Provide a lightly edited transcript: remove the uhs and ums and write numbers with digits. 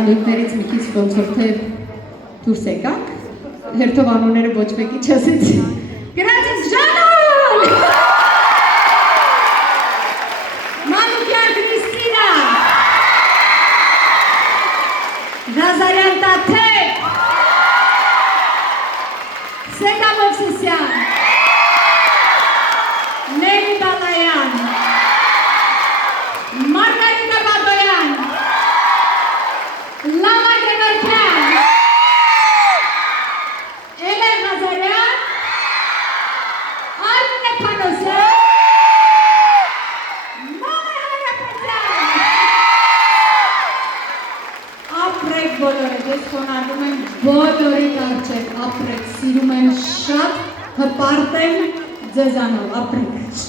ավանդույթներից մի քիչ ոնց որ թե դուրս եկանք, հերթով անունները ոչ մեկի չասեցի։ Գրացից Ժանոլ! Մանուկյան Կրիստինա! Ղազարյան Տաթև! Սեգա Մովսիսյան! Նելի Բալայան! Մարգարիտա Բադոյան! Լավա Գևորգյան! Էլեն Ղազարյան! Արմինե Փանոսյան! Մամե Հարապետյան! Ապրեք բոլորը, ես խոնարհվում եմ բոլորի առջև, ապրեք, սիրում եմ շատ, հպարտ եմ ձեզանով, ապրեք։